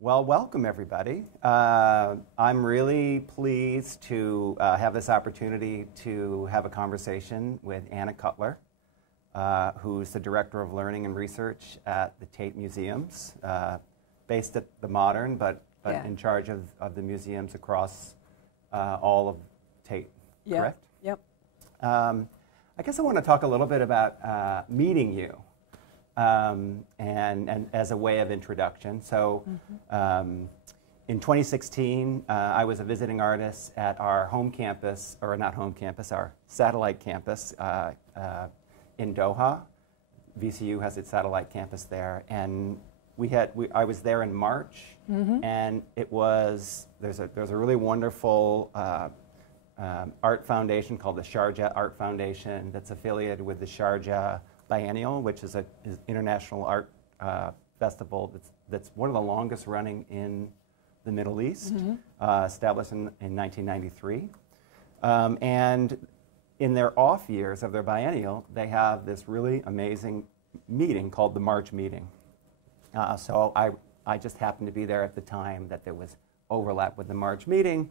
Well, welcome everybody. I'm really pleased to have this opportunity to have a conversation with Anna Cutler, who's the Director of Learning and Research at the Tate Museums, based at the Modern, but in charge of the museums across all of Tate, correct? Yep. I guess I want to talk a little bit about meeting you. And as a way of introduction. So in 2016, I was a visiting artist at our home campus, or not home campus, our satellite campus in Doha. VCU has its satellite campus there. And I was there in March, and there's a really wonderful art foundation called the Sharjah Art Foundation that's affiliated with the Sharjah Biennial, which is an international art festival that's one of the longest running in the Middle East, established in 1993. And in their off years of their biennial, they have this really amazing meeting called the March Meeting. So I just happened to be there at the time that there was overlap with the March Meeting,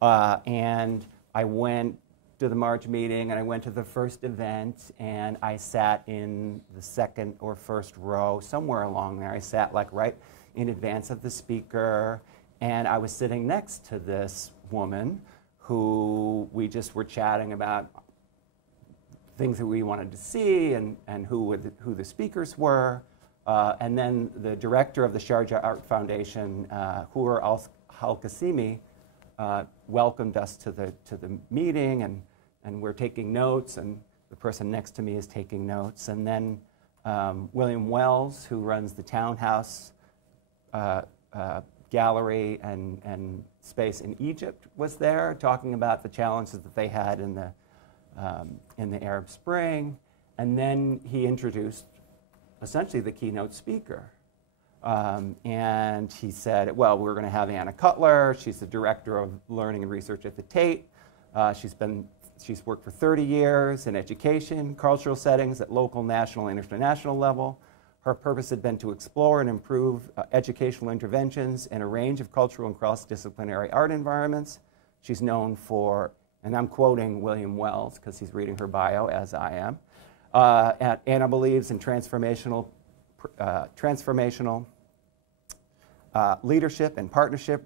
and I went to the March Meeting, and I went to the first event, and I sat in the second or first row, somewhere along there. I sat like right in advance of the speaker, and I was sitting next to this woman who we just were chatting about things that we wanted to see and who the speakers were. And then the director of the Sharjah Art Foundation, Hur Al-Qasimi, welcomed us to the meeting, and we're taking notes, and the person next to me is taking notes. And then William Wells, who runs the Townhouse Gallery and space in Egypt, was there talking about the challenges that they had in the Arab Spring. And then he introduced essentially the keynote speaker. And he said, well, we're going to have Anna Cutler. She's the Director of Learning and Research at the Tate. She's worked for 30 years in education, cultural settings at local, national, and international level. Her purpose had been to explore and improve educational interventions in a range of cultural and cross-disciplinary art environments. She's known for, and I'm quoting William Wells because he's reading her bio as I am, Anna believes in transformational leadership and partnership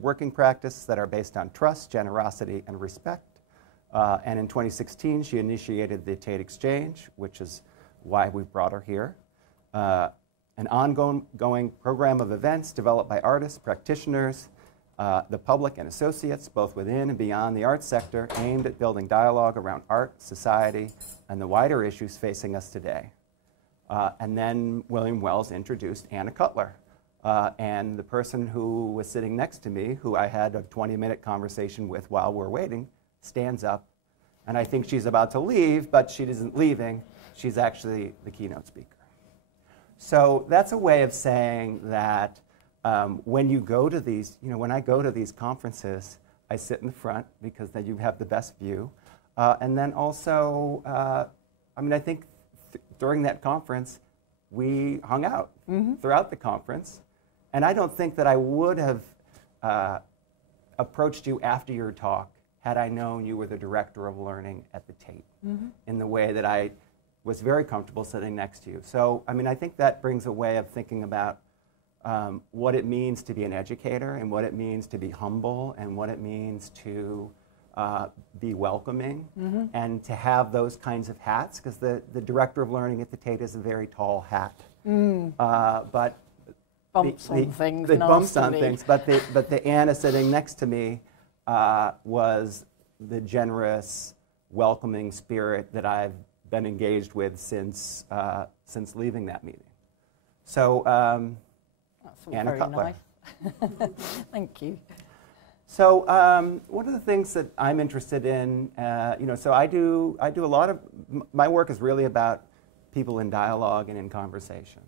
working practice that are based on trust, generosity, and respect. And in 2016, she initiated the Tate Exchange, which is why we brought her here. An ongoing program of events developed by artists, practitioners, the public, and associates, both within and beyond the arts sector, aimed at building dialogue around art, society, and the wider issues facing us today. And then William Wells introduced Anna Cutler. And the person who was sitting next to me, who I had a 20-minute conversation with while we're waiting, stands up. And I think she's about to leave, but she isn't leaving. She's actually the keynote speaker. So that's a way of saying that when you go to these, when I go to these conferences, I sit in the front because then you have the best view. And then also, I think during that conference, we hung out throughout the conference. And I don't think that I would have approached you after your talk had I known you were the Director of Learning at the Tate, in the way that I was very comfortable sitting next to you. So, I think that brings a way of thinking about what it means to be an educator, and what it means to be humble, and what it means to be welcoming, and to have those kinds of hats, because the Director of Learning at the Tate is a very tall hat. But bumps on things, but the Anna sitting next to me was the generous, welcoming spirit that I've been engaged with since leaving that meeting. So, that's all Anna very Cutler. Nice. Thank you. So, one of the things that I'm interested in, so I do a lot of my work is really about people in dialogue and in conversation.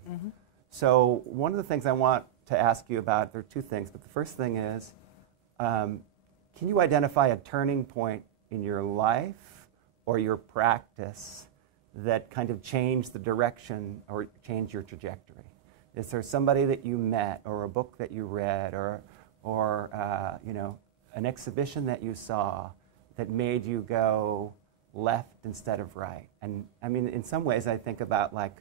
So, one of the things I want to ask you about, there are two things, but the first thing is, can you identify a turning point in your life or your practice that kind of changed the direction or changed your trajectory? Is there somebody that you met, or a book that you read, or you know, an exhibition that you saw that made you go left instead of right? And I mean, in some ways, I think about like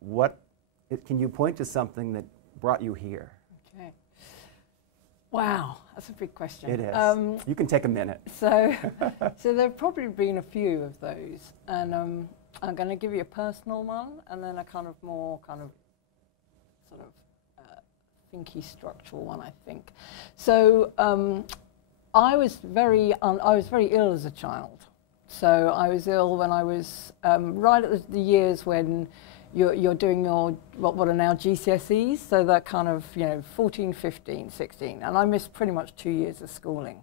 what can you point to something that brought you here? Okay. Wow, that's a big question. It is. You can take a minute. So there have probably been a few of those, and I'm going to give you a personal one, and then a kind of more kind of sort of thinky structural one, I think. So I was very ill as a child. So I was ill when I was right at the years when you're doing your what are now GCSEs, so that kind of, you know, 14, 15, 16, and I missed pretty much 2 years of schooling.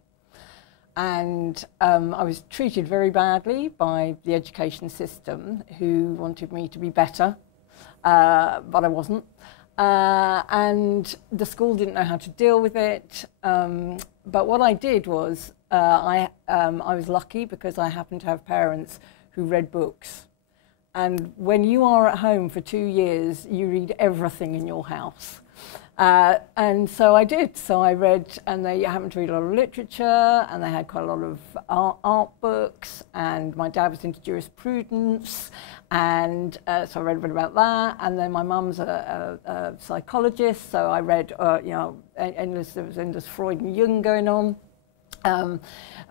And I was treated very badly by the education system, who wanted me to be better, but I wasn't. And the school didn't know how to deal with it. But what I did was, I was lucky because I happened to have parents who read books. And when you are at home for 2 years, you read everything in your house. And so I did. So I read, and they happened to read a lot of literature, and they had quite a lot of art books, and my dad was into jurisprudence, and so I read a bit about that. And then my mum's a psychologist, so I read, you know, there was endless Freud and Jung going on.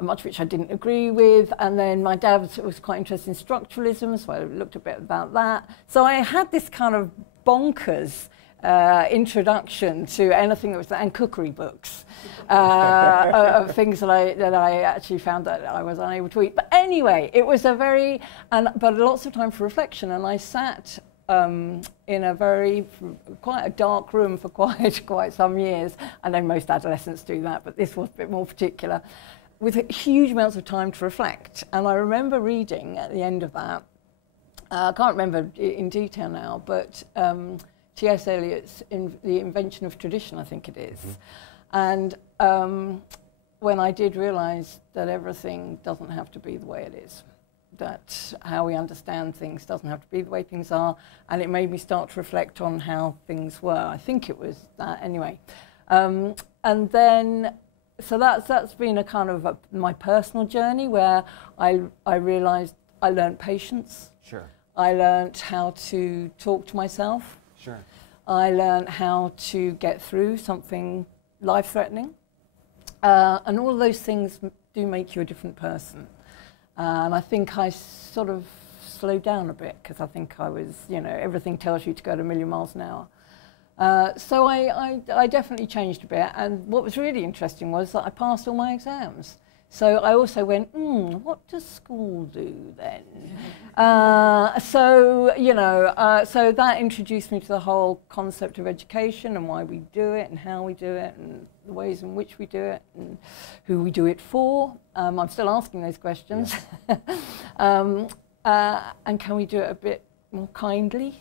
Much of which I didn't agree with, and then my dad was quite interested in structuralism, so I looked a bit about that. So I had this kind of bonkers introduction to anything that was, and cookery books, of things that I actually found that I was unable to eat. But anyway, it was a very, but lots of time for reflection, and I sat in a quite a dark room for quite some years. I know most adolescents do that, but this was a bit more particular, with huge amounts of time to reflect. And I remember reading at the end of that, I can't remember in detail now, but T.S. Eliot's The Invention of Tradition, I think it is. Mm-hmm. And when I did realise that everything doesn't have to be the way it is, that how we understand things doesn't have to be the way things are, and it made me start to reflect on how things were. I think it was that anyway. And then, so that's been a kind of my personal journey, where I realised I learned patience. Sure. I learned how to talk to myself. Sure. I learned how to get through something life-threatening. And all of those things do make you a different person. And I think I sort of slowed down a bit, because I think I was, you know, everything tells you to go at 1,000,000 miles an hour. So I definitely changed a bit. And what was really interesting was that I passed all my exams. So I also went, what does school do then? So, you know, so that introduced me to the whole concept of education and why we do it and how we do it and the ways in which we do it and who we do it for. I'm still asking those questions. Yeah. And can we do it a bit more kindly?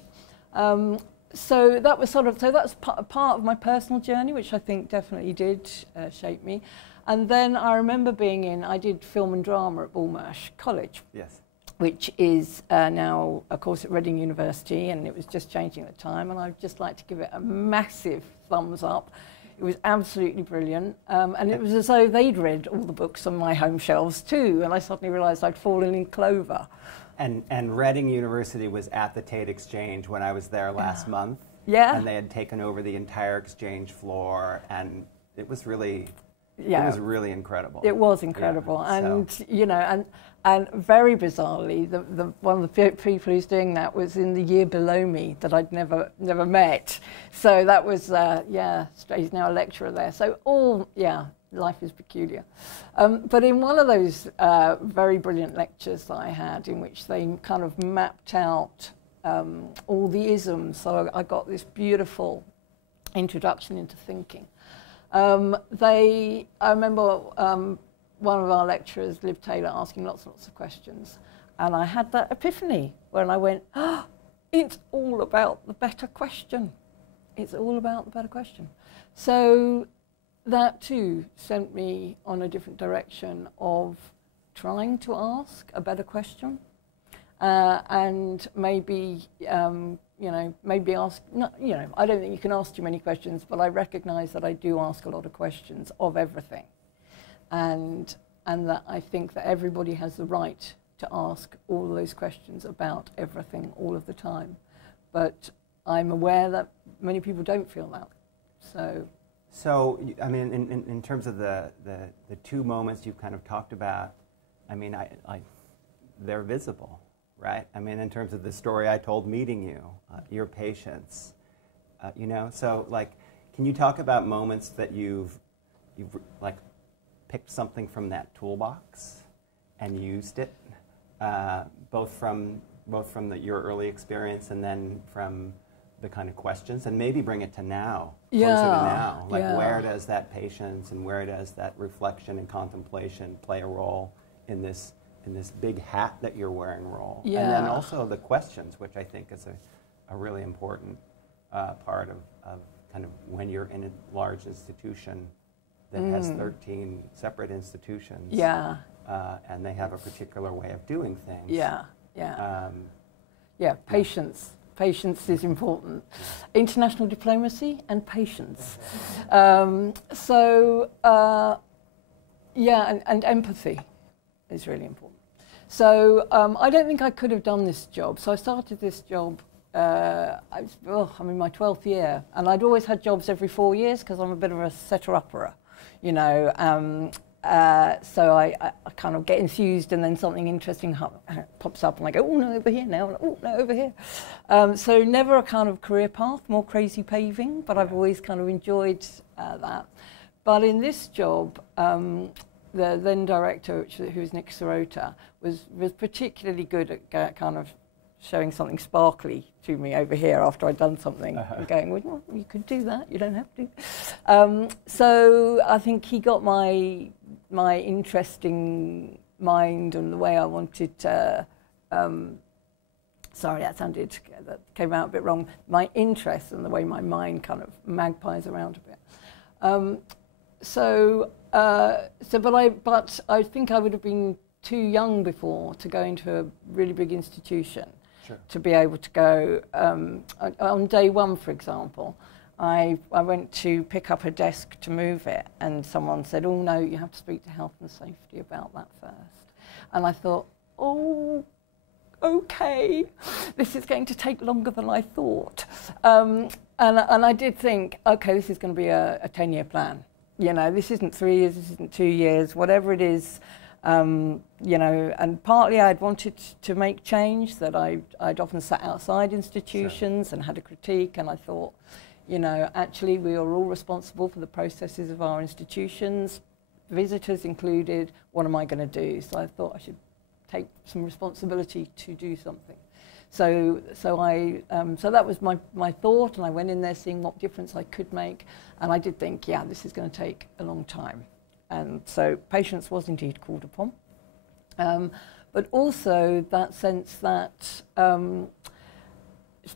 So that was that's part of my personal journey, which I think definitely did shape me. And then I remember I did film and drama at Bullmarsh College. Yes. Which is now a course at Reading University, and it was just changing at the time, and I'd just like to give it a massive thumbs up. It was absolutely brilliant, and it was as though they'd read all the books on my home shelves too, and I suddenly realised I'd fallen in clover. And Reading University was at the Tate Exchange when I was there last month. Yeah. And they had taken over the entire exchange floor, and it was really... Yeah, it was really incredible. It was incredible, yeah, and so. You know, and very bizarrely, the one of the people who's doing that was in the year below me that I'd never met. So that was he's now a lecturer there. So life is peculiar. But in one of those very brilliant lectures that I had, in which they kind of mapped out all the isms, so I got this beautiful introduction into thinking. I remember one of our lecturers, Liv Taylor, asking lots and lots of questions. And I had that epiphany when I went, it's all about the better question. It's all about the better question. So that too sent me on a different direction of trying to ask a better question. and maybe, maybe ask, I don't think you can ask too many questions, but I recognise that I do ask a lot of questions of everything. And that I think that everybody has the right to ask all those questions about everything all of the time. But I'm aware that many people don't feel that. So I mean, in terms of the two moments you've kind of talked about, I mean, they're visible, right? I mean, in terms of the story I told meeting you, your patience, so like, can you talk about moments that you've like picked something from that toolbox and used it, both from your early experience and then from the kind of questions, and maybe bring it to now, closer to now. Like, where does that patience and where does that reflection and contemplation play a role in this big hat that you're wearing role? And then also the questions, which I think is a really important part of kind of when you're in a large institution that has 13 separate institutions. And they have a particular way of doing things. Patience. Patience is important. International diplomacy and patience. And empathy is really important. So I don't think I could have done this job. So I started this job, I'm in my 12th year, and I'd always had jobs every 4 years because I'm a bit of a setter-upperer, so I kind of get enthused, and then something interesting pops up, and I go, oh no, over here now, and oh no, over here. So never a kind of career path, more crazy paving, but I've always kind of enjoyed that. But in this job, the then director, who was Nick Sirota, was particularly good at kind of showing something sparkly to me over here after I'd done something, and going, well, you could do that, you don't have to. So I think he got my interesting mind and the way I wanted to, sorry, that came out a bit wrong, my interest and the way my mind kind of magpies around a bit. But I think I would have been too young before to go into a really big institution. Sure. To be able to go, on day one, for example, I went to pick up a desk to move it, and someone said, oh no, you have to speak to health and safety about that first. And I thought, oh, okay, this is going to take longer than I thought. And I did think, okay, this is going to be a 10-year plan. This isn't 3 years, this isn't 2 years, whatever it is. And partly I'd wanted to make change, that I'd often sat outside institutions and had a critique, and I thought, actually we are all responsible for the processes of our institutions, visitors included. What am I going to do? So I thought I should take some responsibility to do something. So that was my thought, and I went in there seeing what difference I could make, and I did think, this is going to take a long time. And so patience was indeed called upon. But also that sense that,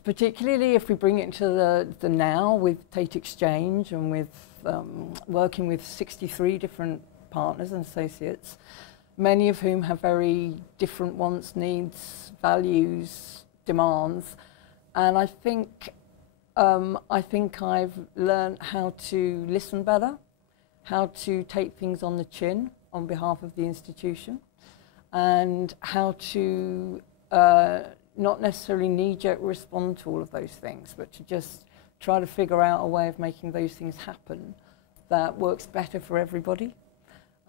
particularly if we bring it into the now with Tate Exchange and with working with 63 different partners and associates, many of whom have very different wants, needs, values, demands. And I think I've learned how to listen better, how to take things on the chin on behalf of the institution, and how to not necessarily knee-jerk respond to all of those things, but to just try to figure out a way of making those things happen that works better for everybody,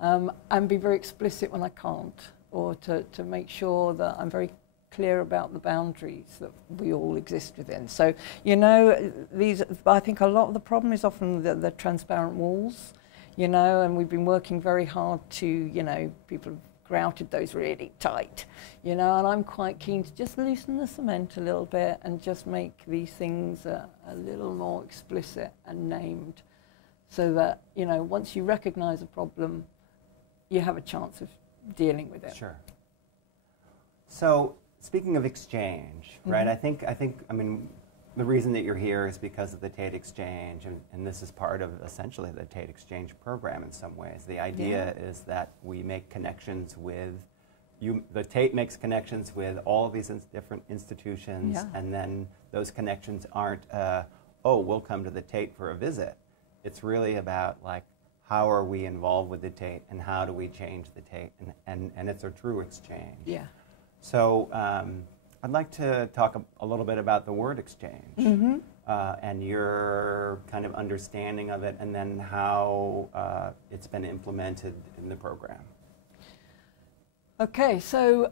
and be very explicit when I can't, or to make sure that I'm very clear about the boundaries that we all exist within. So, I think a lot of the problem is often the transparent walls, and we've been working very hard to, people have grouted those really tight, and I'm quite keen to just loosen the cement a little bit and just make these things a little more explicit and named, so that, once you recognize a problem, you have a chance of dealing with it. Sure. So, speaking of exchange, right, I think, the reason that you're here is because of the Tate Exchange, and this is part of essentially the Tate Exchange program in some ways. The idea is that we make connections with the Tate makes connections with all of these different institutions, Yeah. and then those connections aren't, oh, we'll come to the Tate for a visit. It's really about, like, how are we involved with the Tate, and how do we change the Tate, and it's a true exchange. Yeah. So I'd like to talk a little bit about the word exchange, and your kind of understanding of it, and then how it's been implemented in the program. Okay, so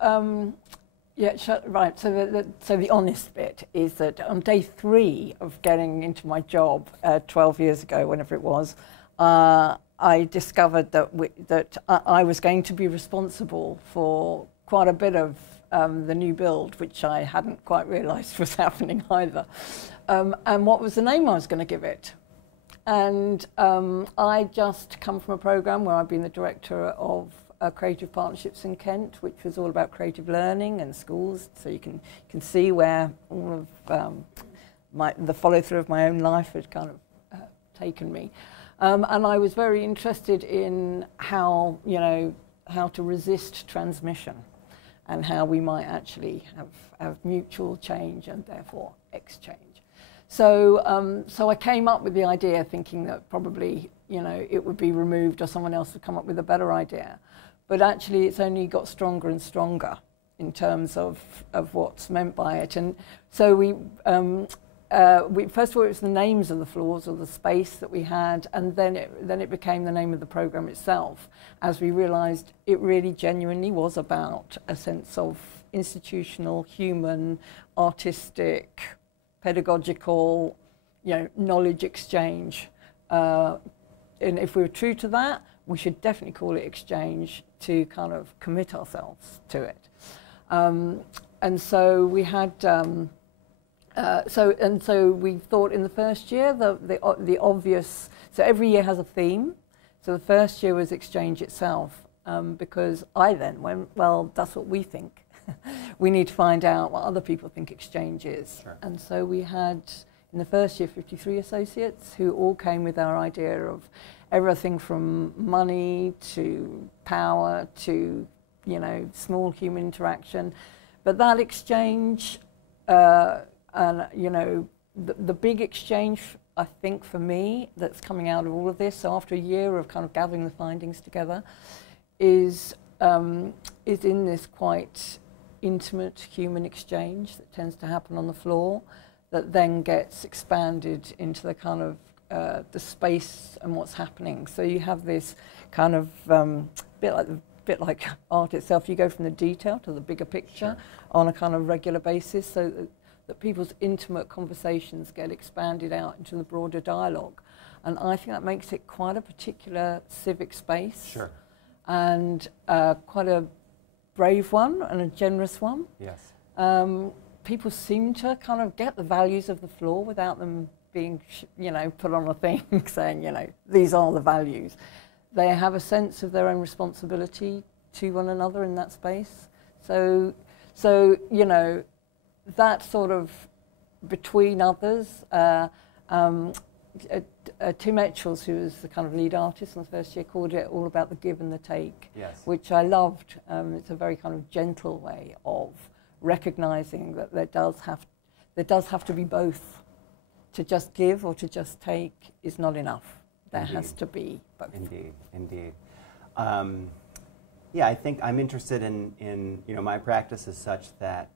right. So the honest bit is that on day 3 of getting into my job 12 years ago, whenever it was, I discovered that I was going to be responsible for quite a bit of the new build, which I hadn't quite realised was happening either. And what was the name I was going to give it? And I just come from a programme where I've been the director of Creative Partnerships in Kent, which was all about creative learning and schools. So you can see where all of the follow-through of my own life had kind of taken me. And I was very interested in how to resist transmission, and how we might actually have mutual change and therefore exchange. So I came up with the idea thinking that probably, it would be removed or someone else would come up with a better idea. But actually it's only got stronger and stronger in terms of what's meant by it. And so we first of all, it was the names of the floors or the space that we had, and then it became the name of the program itself, as we realized it really genuinely was about a sense of institutional, human, artistic, pedagogical, knowledge exchange. And if we were true to that, we should definitely call it exchange to kind of commit ourselves to it. And so we had, so we thought in the first year, the obvious, so every year has a theme. So the first year was exchange itself, because I then went, well, that's what we think. We need to find out what other people think exchange is. Sure. And so we had, in the first year, 53 associates who all came with our idea of everything from money to power to, small human interaction. But that exchange, and, the big exchange, I think, for me, that's coming out of all of this, so after a year of kind of gathering the findings together, is in this quite intimate human exchange that tends to happen on the floor, that then gets expanded into the kind of the space and what's happening. So you have this kind of bit like art itself. You go from the detail to the bigger picture on a kind of regular basis, so that people's intimate conversations get expanded out into the broader dialogue. And I think that makes it quite a particular civic space. Sure. And quite a brave one and a generous one. Yes. People seem to kind of get the values of the floor without them being, put on a thing saying, these are the values. They have a sense of their own responsibility to one another in that space. So that sort of between others, Tim Etchells, who was the kind of lead artist in the first year, called it all about the give and the take, Yes. which I loved. It's a very kind of gentle way of recognizing that there does have to be both. To just give or to just take is not enough. There Indeed. has to be both. Indeed. Yeah, I think I'm interested in my practice is such that,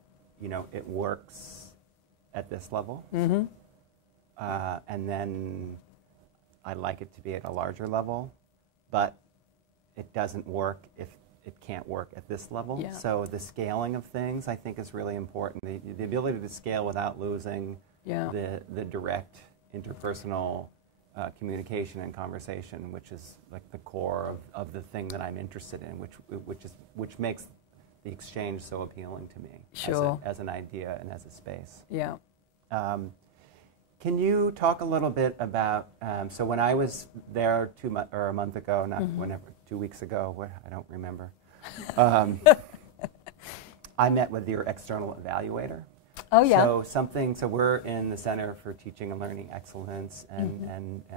it works at this level. Mm-hmm. And then I'd like it to be at a larger level, but it doesn't work if it can't work at this level. Yeah. So the scaling of things, I think, is really important. The ability to scale without losing the direct interpersonal communication and conversation, which is like the core of the thing that I'm interested in, which makes the exchange so appealing to me. Sure. As an idea and as a space. Yeah. Can you talk a little bit about, so when I was there a month ago, not whenever, 2 weeks ago, I don't remember, I met with your external evaluator. Oh, yeah. So we're in the Center for Teaching and Learning Excellence, and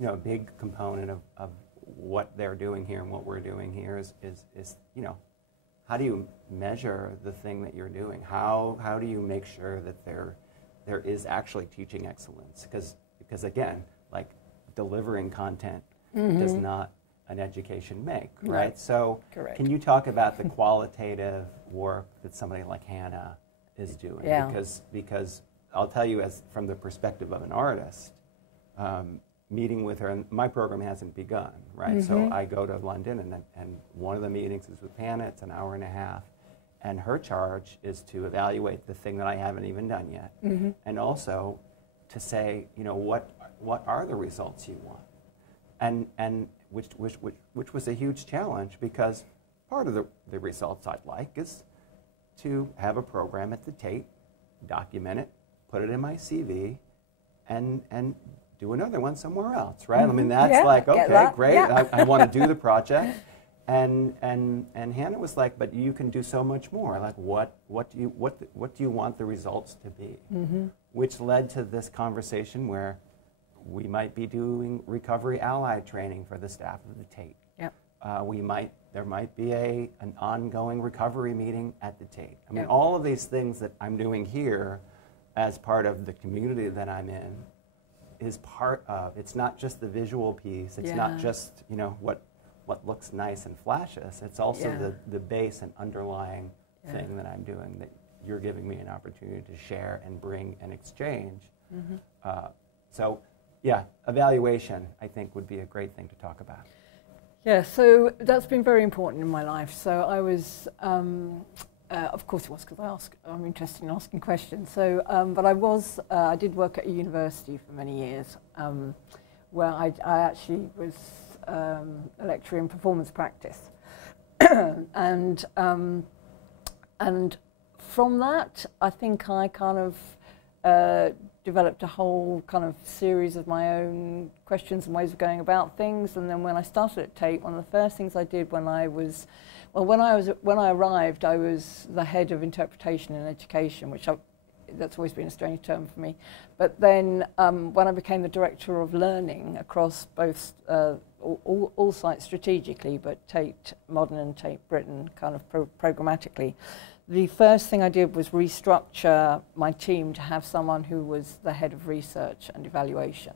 a big component of what they're doing here and what we're doing here is measure the thing that you're doing? How do you make sure that there is actually teaching excellence? Because again, like delivering content does not an education make, right? So Correct. Can you talk about the qualitative work that somebody like Hannah is doing? Yeah. Because I'll tell you, as from the perspective of an artist, meeting with her, and my program hasn't begun, right? So I go to London, and one of the meetings is with Hannah. It's an hour and a half, and her charge is to evaluate the thing that I haven't even done yet, and also to say, you know, what are the results you want, and which was a huge challenge, because part of the results I'd like is to have a program at the Tate, document it, put it in my CV, and do another one somewhere else, right? I mean, that's like, okay, great. Yeah. I want to do the project, and Hannah was like, but you can do so much more. Like, what do you want the results to be? Which led to this conversation where we might be doing recovery allied training for the staff of the Tate. Yep. There might be an ongoing recovery meeting at the Tate. I mean, all of these things that I'm doing here as part of the community that I'm in is part of, it's not just the visual piece, it's not just, you know, what looks nice and flashes, it's also the base and underlying thing that I'm doing, that you're giving me an opportunity to share and bring and exchange. So yeah, evaluation, I think, would be a great thing to talk about. Yeah, so that's been very important in my life. So I was, of course it was, because I'm interested in asking questions. So, but I did work at a university for many years, where I actually was a lecturer in performance practice. and from that, I think I kind of developed a whole kind of series of my own questions and ways of going about things. And then when I started at Tate, one of the first things I did when I arrived, I was the head of interpretation and education, which that's always been a strange term for me. But then when I became the director of learning across both all sites strategically, but Tate Modern and Tate Britain kind of programmatically, the first thing I did was restructure my team to have someone who was the head of research and evaluation.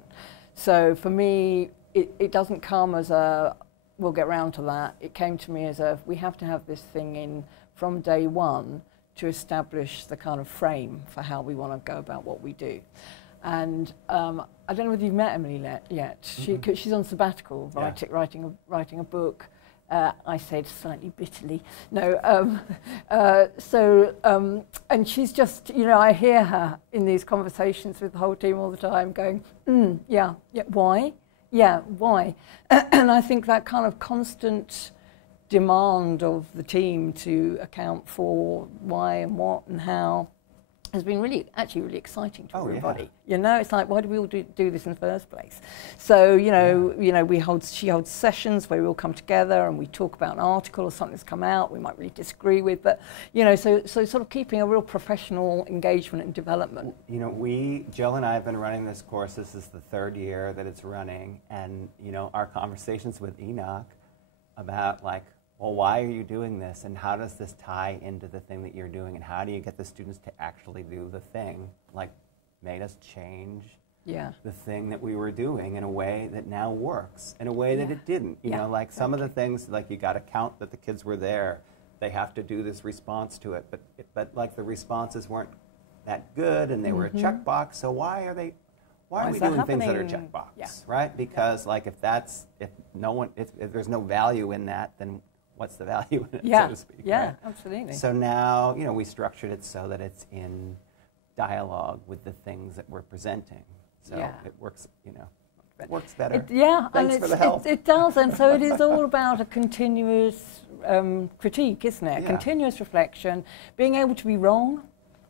So for me, it doesn't come as a, we'll get round to that. It came to me as a, we have to have this thing in from day one to establish the kind of frame for how we want to go about what we do. And I don't know whether you've met Emily yet. She's on sabbatical, writing a book. I said slightly bitterly. No, and she's just, you know, I hear her in these conversations with the whole team all the time going, why? Yeah, why? And I think that kind of constant demand of the team to account for why and what and how has been actually really exciting to everybody. You know, it's like, why do we all do this in the first place? So, you know, she holds sessions where we all come together and we talk about an article or something that's come out we might really disagree with, but, you know, so sort of keeping a real professional engagement and development. You know, Jill and I have been running this course. This is the third year that it's running, and, you know, our conversations with Enoch about, like, well, why are you doing this, and how does this tie into the thing that you're doing, and how do you get the students to actually do the thing, like, made us change the thing that we were doing in a way that now works, in a way that it didn't. You know, like some of the things, like you got to count that the kids were there. They have to do this response to it, but like the responses weren't that good, and they were a checkbox. So why are we doing things that are checkbox, right? Because like if there's no value in that, then what's the value in it, so to speak? Yeah, right? Absolutely. So now, you know, we structured it so that it's in dialogue with the things that we're presenting. So it works, you know, works better. Thanks for the help. It does, and so it is all about a continuous critique, isn't it? Yeah. Continuous reflection, being able to be wrong.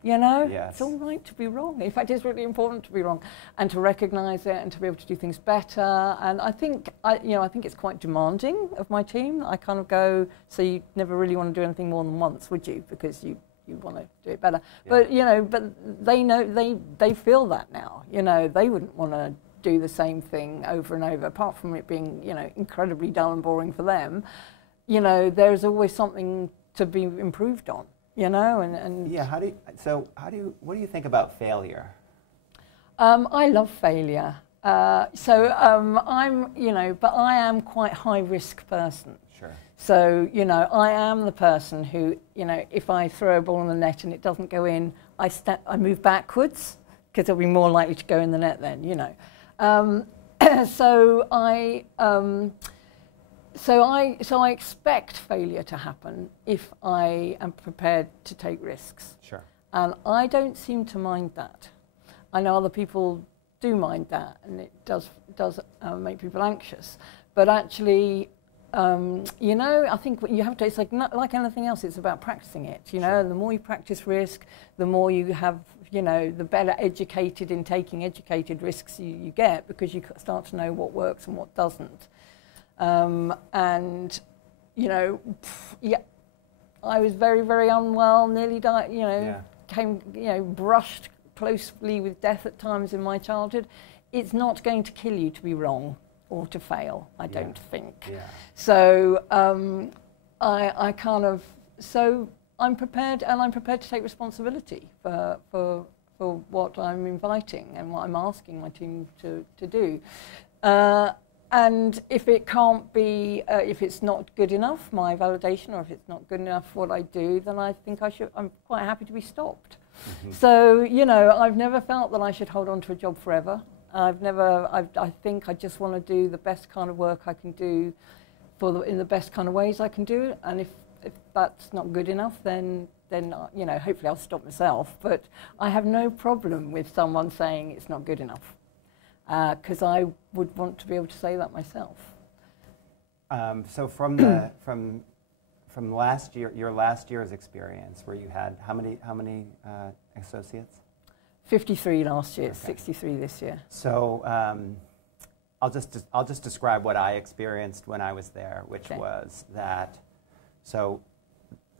You know, yes. It's all right to be wrong. In fact, it's really important to be wrong and to recognise it and to be able to do things better. And I think, I think it's quite demanding of my team. I kind of go, so you never really want to do anything more than once, would you? Because you want to do it better. Yeah. But, you know, but they know, they feel that now. You know, they wouldn't want to do the same thing over and over, apart from it being, you know, incredibly dull and boring for them. You know, there's always something to be improved on, you know, and yeah, what do you think about failure? I love failure. I'm, you know, but I am quite high risk person. Sure. So, you know, I am the person who, you know, if I throw a ball in the net and it doesn't go in, I move backwards because it'll be more likely to go in the net then, you know. So I expect failure to happen if I am prepared to take risks. Sure. And I don't seem to mind that. I know other people do mind that, and it does make people anxious. But actually, you know, I think what you have to, it's like anything else, it's about practicing it, you know. Sure. And the more you practice risk, the more you have, you know, the better educated in taking educated risks you get, because you start to know what works and what doesn't. And, you know, yeah, I was very, very unwell, nearly died, you know, brushed closely with death at times in my childhood. It's not going to kill you to be wrong or to fail, I don't think. Yeah. So I kind of, so I'm prepared, and I'm prepared to take responsibility for what I'm inviting and what I'm asking my team to do. And if it can't be, if it's not good enough, my validation, or if it's not good enough what I do, then I think I'm quite happy to be stopped. Mm-hmm. So, you know, I've never felt that I should hold on to a job forever. I think I just want to do the best kind of work I can do in the best kind of ways I can do it. And if that's not good enough, then you know, hopefully I'll stop myself. But I have no problem with someone saying it's not good enough, because I would want to be able to say that myself. So from the from last year, your last year's experience, where you had how many associates? 53 last year, okay. 63 this year. So I'll just describe what I experienced when I was there, which okay. was that. So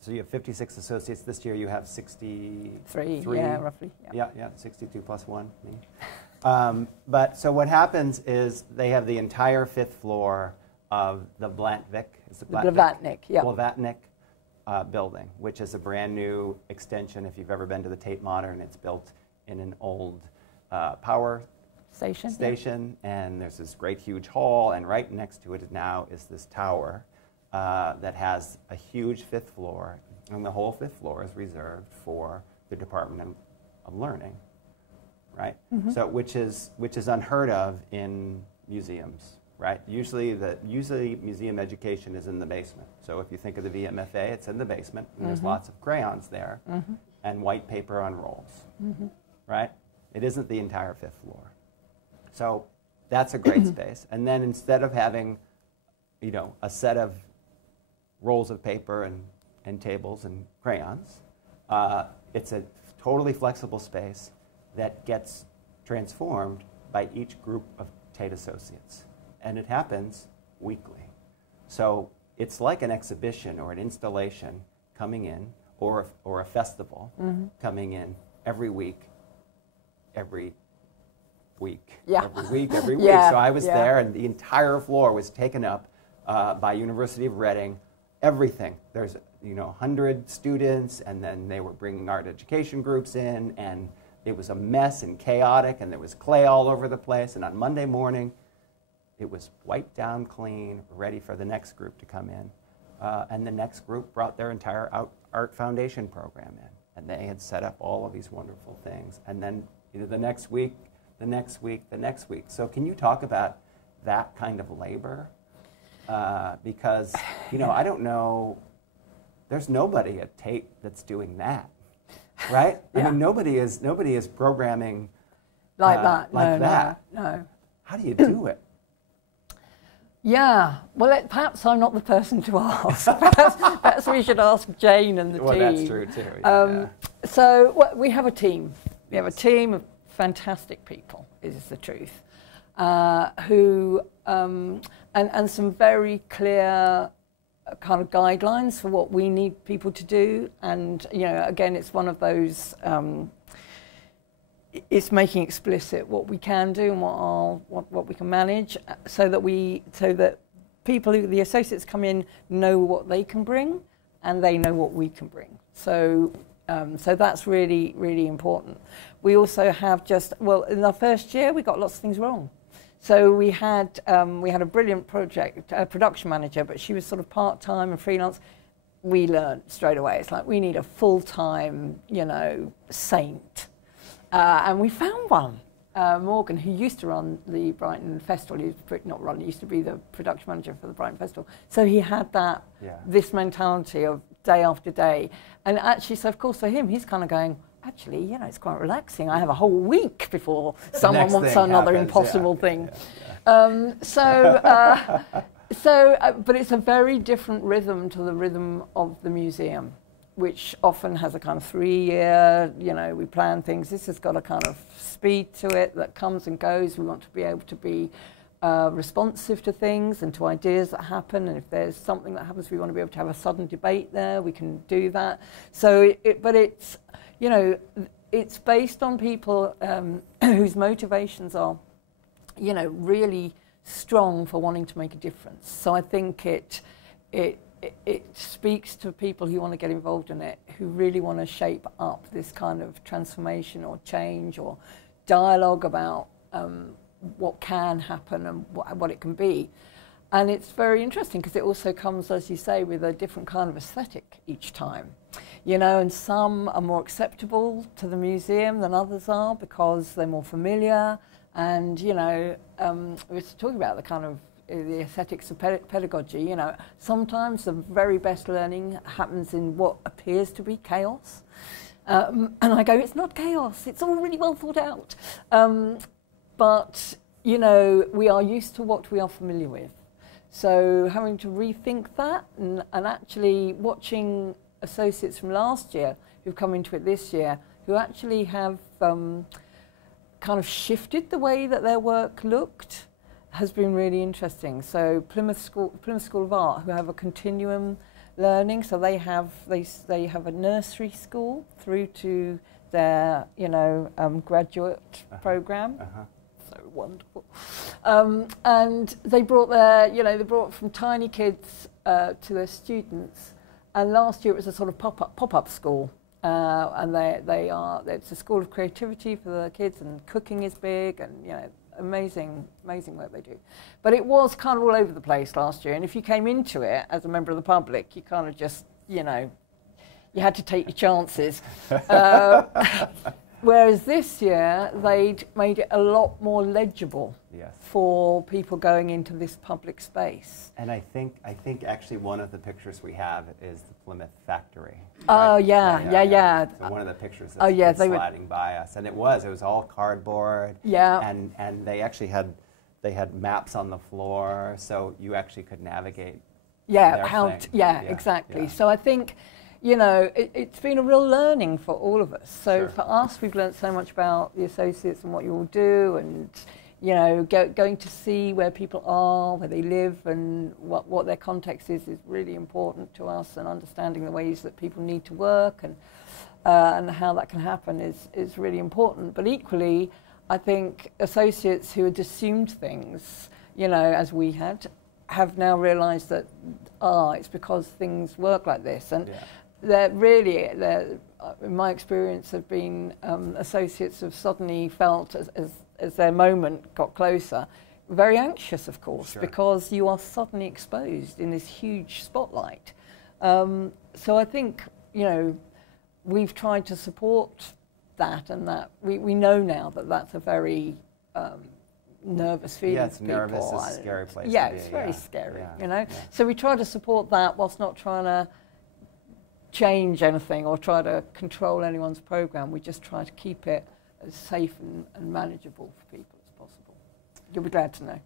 you have 56 associates this year. You have 63. Yeah, roughly. Yeah, 62 plus 1. Me. But so what happens is they have the entire 5th floor of the Blavatnik, building, which is a brand new extension. If you've ever been to the Tate Modern, it's built in an old power station, and there's this great huge hall, and right next to it now is this tower that has a huge 5th floor, and the whole 5th floor is reserved for the Department of Learning, right? Mm-hmm. So which is unheard of in museums, right? Usually museum education is in the basement. So if you think of the VMFA, it's in the basement, and there's lots of crayons there, and white paper on rolls, right? It isn't the entire 5th floor. So that's a great space. And then instead of having, you know, a set of rolls of paper and tables and crayons, it's a totally flexible space that gets transformed by each group of Tate associates. And it happens weekly. So it's like an exhibition or an installation coming in, or a festival coming in every week. Every week. So I was there, and the entire floor was taken up by University of Reading. Everything. There's 100 students, and then they were bringing art education groups in, and it was a mess and chaotic, and there was clay all over the place. And on Monday morning, it was wiped down clean, ready for the next group to come in. And the next group brought their entire art foundation program in, and they had set up all of these wonderful things. And then the next week, the next week, the next week. So can you talk about that kind of labor? Because, I don't know, there's nobody at Tate that's doing that, right? Yeah. I mean, nobody is programming like that. No. How do you do it? Yeah, well, perhaps I'm not the person to ask. perhaps we should ask Jane and the team. Well, that's true too. Yeah. So we have a team. We have a team of fantastic people, is the truth, who and some very clear kind of guidelines for what we need people to do. And again, it's one of those. It's making explicit what we can do and what we can manage, so that the associates come in know what they can bring, and they know what we can bring. So that's really, really important. We also have in our first year, we got lots of things wrong. So we had a brilliant production manager, but she was sort of part-time and freelance. We learned straight away, it's like, we need a full-time, saint. And we found one, Morgan, who used to run the Brighton Festival. He used to be the production manager for the Brighton Festival. So he had this mentality of day after day. And actually, so of course for him, he's kind of going, actually, it's quite relaxing. I have a whole week before someone wants another impossible thing. But it's a very different rhythm to the rhythm of the museum, which often has a kind of 3-year, we plan things. This has got a kind of speed to it that comes and goes. We want to be able to be responsive to things and to ideas that happen. And if there's something that happens, we want to be able to have a sudden debate there. We can do that. So, but it's, it's based on people whose motivations are, really strong for wanting to make a difference. So I think it speaks to people who want to get involved in it, who really want to shape up this kind of transformation or change or dialogue about what can happen and what it can be. And it's very interesting because it also comes, as you say, with a different kind of aesthetic each time. And some are more acceptable to the museum than others are because they're more familiar. And, we were talking about the kind of the aesthetics of pedagogy. Sometimes the very best learning happens in what appears to be chaos. And I go, it's not chaos, it's all really well thought out. But, we are used to what we are familiar with. So having to rethink that and actually watching associates from last year who've come into it this year, who actually have kind of shifted the way that their work looked, has been really interesting. So Plymouth School of Art, who have a continuum learning, so they have a nursery school through to their graduate program. So wonderful. And they brought they brought from tiny kids to their students. And last year it was a sort of pop-up school. And it's a school of creativity for the kids, and cooking is big, and amazing work they do. But it was kind of all over the place last year, and if you came into it as a member of the public, you kind of just you had to take your chances. Whereas this year they'd made it a lot more legible for people going into this public space. And I think actually one of the pictures we have is the Plymouth factory. Oh right? yeah. So one of the pictures that's sliding by us, and it was all cardboard. Yeah. And they actually had maps on the floor, so you actually could navigate. Yeah. Exactly. Yeah. So I think. It's been a real learning for all of us. So for us, we've learned so much about the associates and what you all do, and going to see where people are, where they live, and what their context is really important to us. And understanding the ways that people need to work and how that can happen is really important. But equally, I think associates who had assumed things, as we have now realised that it's because things work like this. And in my experience, have been associates have suddenly felt, as their moment got closer, very anxious, of course, because you are suddenly exposed in this huge spotlight. So I think, we've tried to support that, and that we know now that that's a very nervous feeling. Yeah, it's nervous, it's a scary place to be. It's very scary, So we try to support that whilst not trying to change anything or try to control anyone's program. We just try to keep it as safe and manageable for people as possible. You'll be glad to know.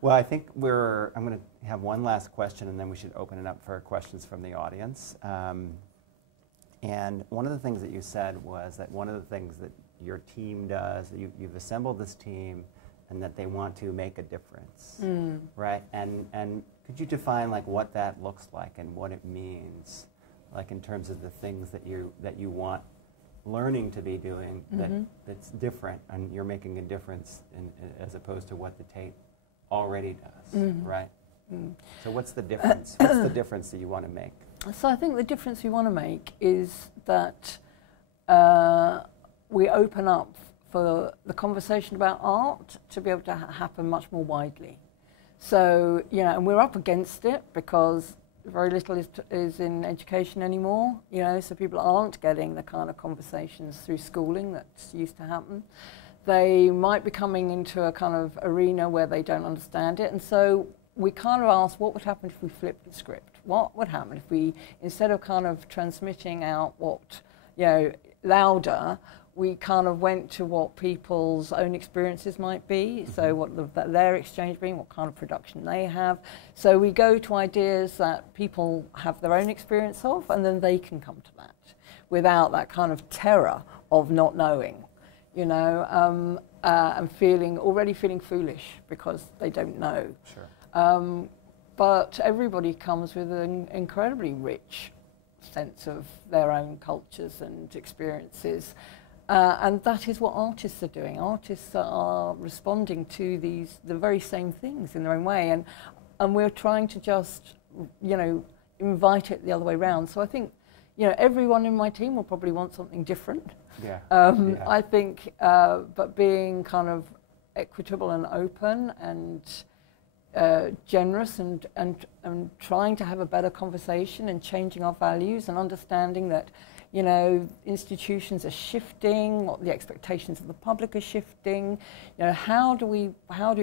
Well, I think I'm going to have one last question, and then we should open it up for questions from the audience. And one of the things that you said was that one of the things that your team does, you've assembled this team, and that they want to make a difference, right? And could you define what that looks like and what it means, in terms of the things that you want learning to be doing that's different, and you're making a difference as opposed to what the Tate already does, right? So what's the difference? What's the difference that you want to make? So I think the difference we want to make is that we open up for the conversation about art to be able to happen much more widely. So, you know, and we're up against it because very little is in education anymore, you know, so people aren't getting the kind of conversations through schooling that's used to happen. They might be coming into a kind of arena where they don't understand it, and so we kind of ask, what would happen if we flipped the script? What would happen if we, instead of kind of transmitting out what, you know, louder, we kind of went to what people's own experiences might be, so what their exchange being, what kind of production they have. So we go to ideas that people have their own experience of, and then they can come to that without that kind of terror of not knowing, you know, and already feeling foolish because they don't know. Sure. But everybody comes with an incredibly rich sense of their own cultures and experiences. And that is what artists are doing. Artists are responding to the very same things in their own way. And we're trying to just, you know, invite it the other way around. So I think, you know, everyone in my team will probably want something different. Yeah. I think, but being kind of equitable and open and generous and trying to have a better conversation and changing our values and understanding that, you know, institutions are shifting, what the expectations of the public are shifting. You know, how do we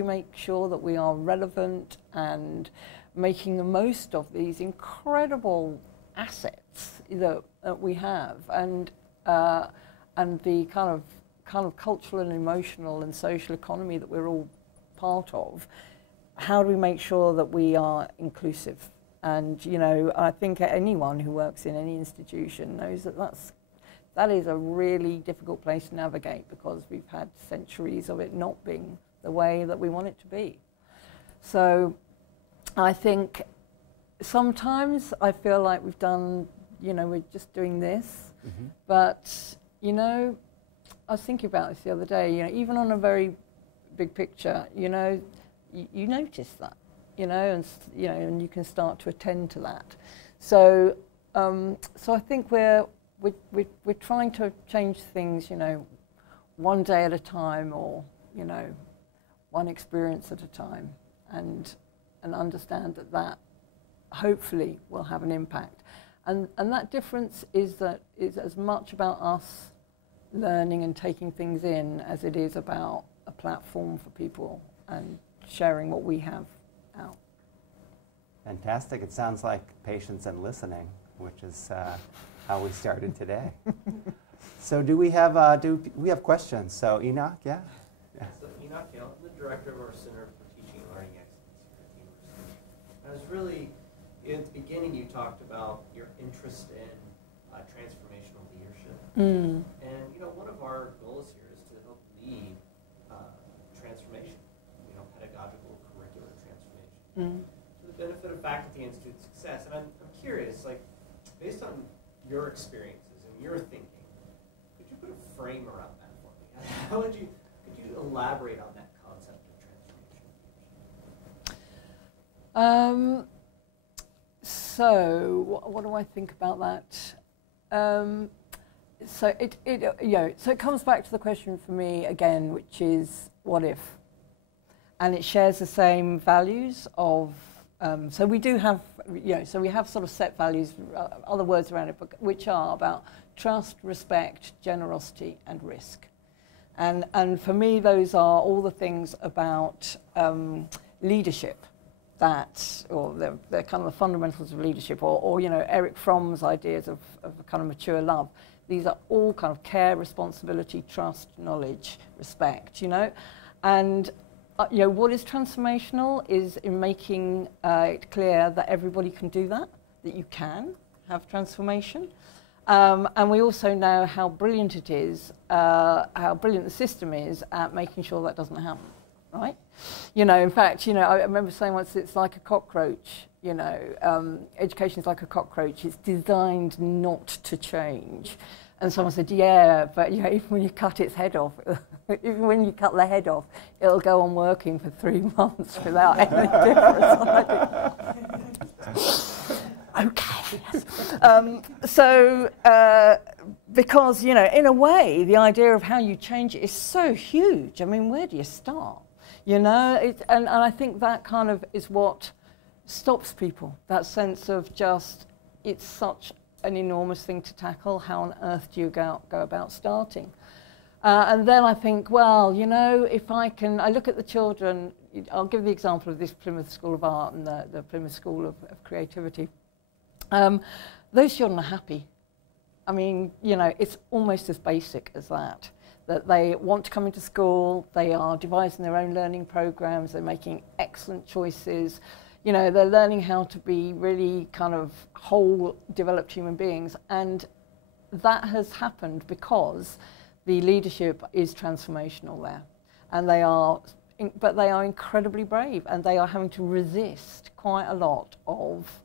make sure that we are relevant and making the most of these incredible assets that we have, and the kind of cultural and emotional and social economy that we're all part of. How do we make sure that we are inclusive? And, you know, I think anyone who works in any institution knows that that is a really difficult place to navigate, because we've had centuries of it not being the way that we want it to be. So I think sometimes I feel like we've done, you know, we're just doing this. Mm-hmm. But, you know, I was thinking about this the other day, you know, even on a very big picture, you know, you notice that. You know, and you can start to attend to that. So, so I think we're trying to change things, you know, one day at a time, or, you know, one experience at a time, and understand that hopefully will have an impact. And that difference is as much about us learning and taking things in as it is about a platform for people and sharing what we have out. Fantastic. It sounds like patience and listening, which is how we started today. So do we have questions? So Enoch, yeah? So Enoch, I'm the director of our Center for Teaching and Learning Excellence here at the university. I was really, in the beginning you talked about your interest in transformational leadership. Mm. And, you know, one of our goals here is to help lead transformation, you know, pedagogical, curricular transformation. Mm. To the benefit of faculty and student success. And I'm curious, like, based on your experiences and your thinking, could you put a frame around that for me? Could you elaborate on that concept of transformation? So what do I think about that? So it comes back to the question for me again, which is what if? And it shares the same values of. So we do have, you know, so we have sort of set values, other words around it, but which are about trust, respect, generosity, and risk. And for me, those are all the things about leadership or they're kind of the fundamentals of leadership, or you know, Eric Fromm's ideas of a kind of mature love. These are all kind of care, responsibility, trust, knowledge, respect, you know. And you know, what is transformational is in making it clear that everybody can do that you can have transformation. And we also know how brilliant it is, how brilliant the system is at making sure that doesn't happen, right? You know, in fact, you know, I remember saying once, it's like a cockroach, you know, education is like a cockroach. It's designed not to change. And someone said, yeah, but you know, even when you cut its head off, even when you cut the head off, it'll go on working for 3 months without any difference. Okay. Yes. Because, you know, in a way, the idea of how you change it is so huge. I mean, where do you start? You know, and I think that kind of is what stops people, that sense of just, it's such an enormous thing to tackle. How on earth do you go about starting? And then I think, well, you know, if I look at the children, I'll give the example of this Plymouth School of Art and the Plymouth School of Creativity. Those children are happy. I mean, you know, it's almost as basic as that they want to come into school, they are devising their own learning programs, they're making excellent choices. You know, they're learning how to be really kind of whole, developed human beings. And that has happened because the leadership is transformational there. And but they are incredibly brave, and they are having to resist quite a lot of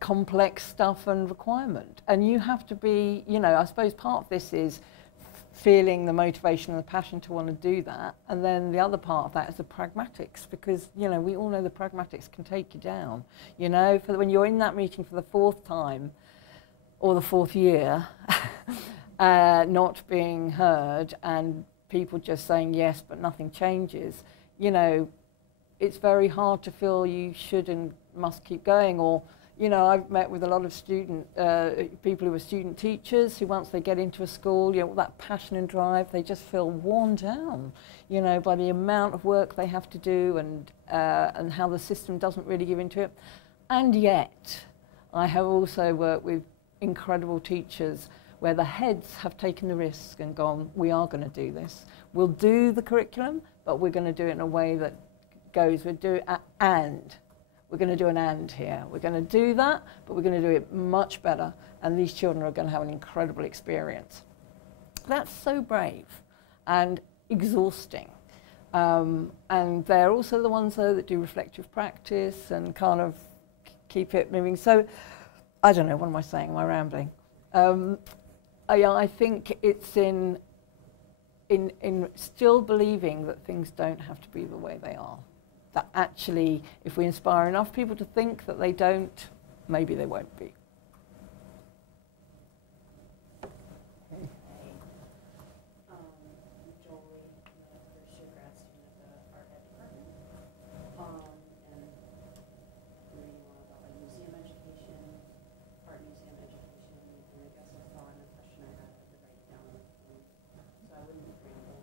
complex stuff and requirement. And you have to be, you know, I suppose part of this is feeling the motivation and the passion to want to do that. And then the other part of that is the pragmatics, because, you know, we all know the pragmatics can take you down. You know, when you're in that meeting for the 4th time or the 4th year, not being heard and people just saying yes but nothing changes, you know, it's very hard to feel you should and must keep going. Or, you know, I've met with a lot of people who are student teachers who, once they get into a school, you know, that passion and drive, they just feel worn down, you know, by the amount of work they have to do and how the system doesn't really give into it. And yet, I have also worked with incredible teachers where the heads have taken the risk and gone, we are going to do this. We'll do the curriculum, but we're going to do it in a way that goes, we're going to do an and here. We're going to do that, but we're going to do it much better, and these children are going to have an incredible experience. That's so brave and exhausting. And they're also the ones, though, that do reflective practice and kind of keep it moving. So, I don't know, what am I saying? Am I rambling? I think it's in still believing that things don't have to be the way they are. That actually, if we inspire enough people to think that they don't, maybe they won't be. Jolie, first year grad student at the art ed department, and reading more about like museum education, art museum education, and I guess I thought in a question I had to write down, so I wouldn't ramble.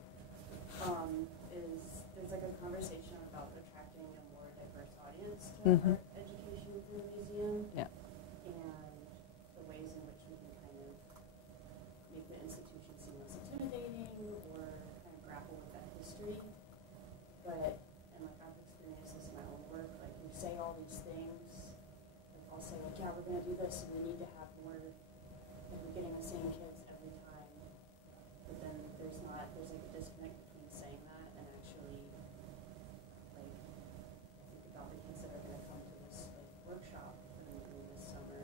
There's like a conversation about attracting a more diverse audience to art education within the museum. Yeah. And the ways in which we can kind of make the institution seem less intimidating or kind of grapple with that history. But, and like I've experienced this in my own work, like we say all these things, like I'll say like, yeah, we're going to do this and we need to have more, like we're getting the same kids every time. But then there's like a disconnect between saying that and actually like think about the kids that are going to come to this like workshop this summer,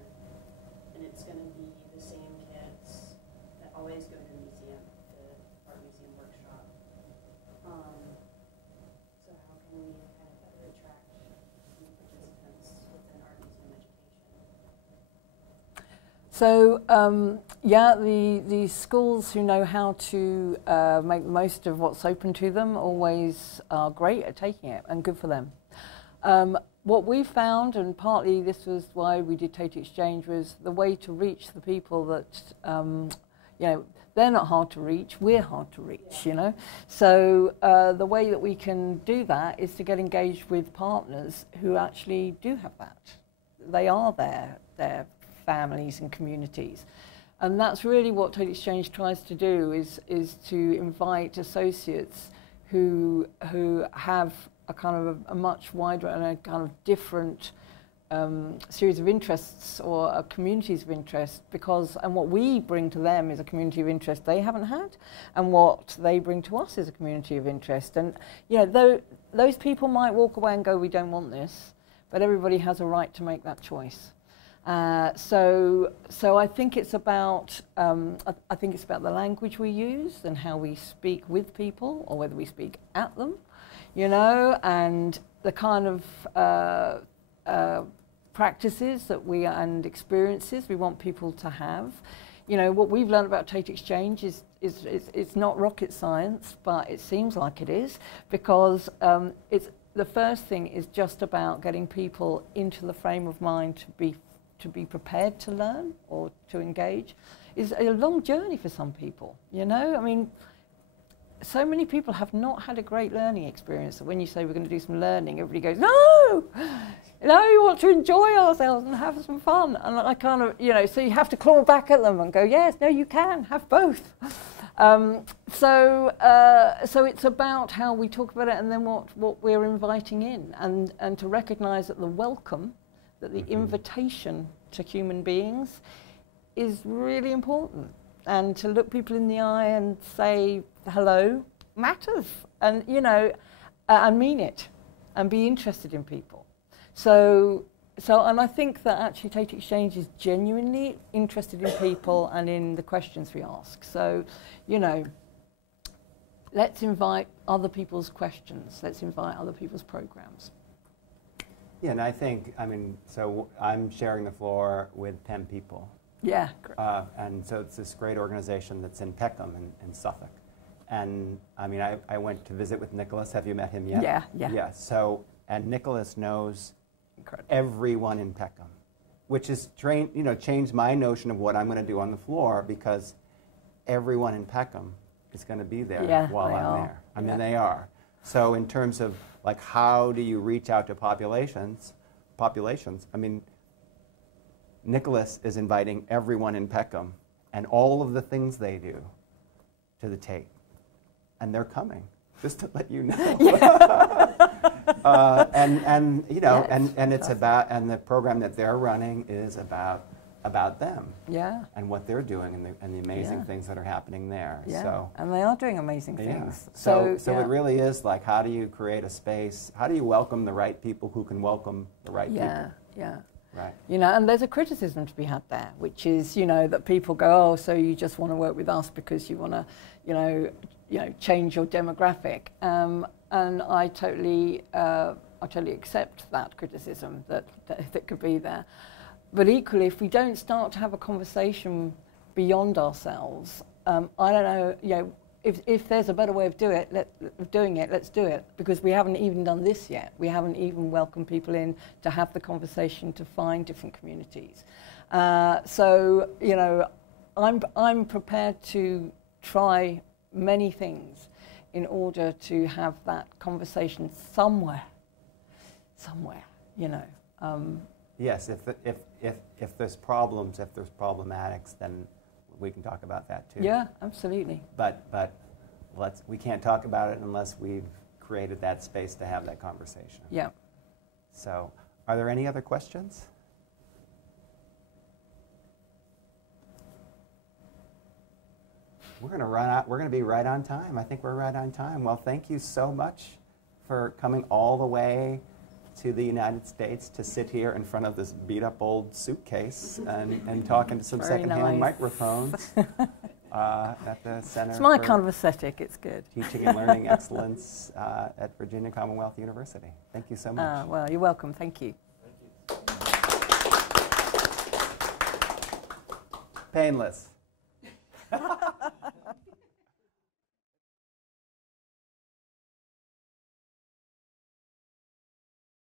and it's going to be the same kids that always go to the museum, the art museum workshop. So how can we kind of better attract new participants within art museum education? So, yeah, the schools who know how to make the most of what's open to them always are great at taking it, and good for them. What we found, and partly this was why we did Tate Exchange, was the way to reach the people that, you know, they're not hard to reach, we're hard to reach, you know. So the way that we can do that is to get engaged with partners who actually do have that. They are their families and communities. And that's really what Tate Exchange tries to do, is to invite associates who have a kind of a much wider and a kind of different series of interests or communities of interest, and what we bring to them is a community of interest they haven't had, and what they bring to us is a community of interest. And, you know, those people might walk away and go, we don't want this, but everybody has a right to make that choice. So I think it's about I think it's about the language we use and how we speak with people, or whether we speak at them, you know, and the kind of practices that and experiences we want people to have. You know, what we've learned about Tate Exchange is it's not rocket science, but it seems like it is, because it's the first thing is just about getting people into the frame of mind to be prepared to learn or to engage. Is a long journey for some people, you know? I mean, so many people have not had a great learning experience that when you say we're going to do some learning, everybody goes, no! No, we want to enjoy ourselves and have some fun. And I kind of, you know, so you have to claw back at them and go, yes, no, you can, have both. So it's about how we talk about it and then what we're inviting in, and to recognise that the welcome, that the invitation to human beings is really important. And to look people in the eye and say hello matters, and, you know, and mean it, and be interested in people. So, and I think that actually Tate Exchange is genuinely interested in people and in the questions we ask. So, you know, let's invite other people's questions. Let's invite other people's programs. Yeah, and I think, I mean, so I'm sharing the floor with 10 people. Yeah, great. And so it's this great organization that's in Peckham in Suffolk. And I mean, I went to visit with Nicholas. Have you met him yet? Yeah, yeah. Yeah, so, and Nicholas knows Incredible. everyone in Peckham, which has changed my notion of what I'm going to do on the floor, because everyone in Peckham is going to be there while I'm there. I mean, they are. So in terms of, like, how do you reach out to populations, I mean, Nicholas is inviting everyone in Peckham and all of the things they do to the Tate. And they're coming, just to let you know. And you know, and it's about, and the program that they're running is about them. Yeah. And what they're doing and the amazing things that are happening there. Yeah. So, and they are doing amazing things. So it really is like, how do you create a space? How do you welcome the right people who can welcome the right people? Yeah. Right. You know, and there's a criticism to be had there, which is, you know, that people go, oh, so you just want to work with us because you want to, you know, change your demographic. And I totally accept that criticism that could be there. But equally, if we don't start to have a conversation beyond ourselves, I don't know, you know, if there's a better way of doing it, let's do it, because we haven't even done this yet. We haven't even welcomed people in to have the conversation, to find different communities. So, you know, I'm prepared to try many things in order to have that conversation somewhere, you know. Yes, if there's problems, if there's problematics, then we can talk about that too. Yeah, absolutely. But we can't talk about it unless we've created that space to have that conversation. Yeah. So, are there any other questions? We're going to run out. We're going to be right on time. I think we're right on time. Well, thank you so much for coming all the way to the United States to sit here in front of this beat-up old suitcase and talking to some secondhand microphones at the Center It's my for kind of aesthetic. It's good. Teaching and Learning Excellence at Virginia Commonwealth University. Thank you so much. Well, you're welcome. Thank you. Painless.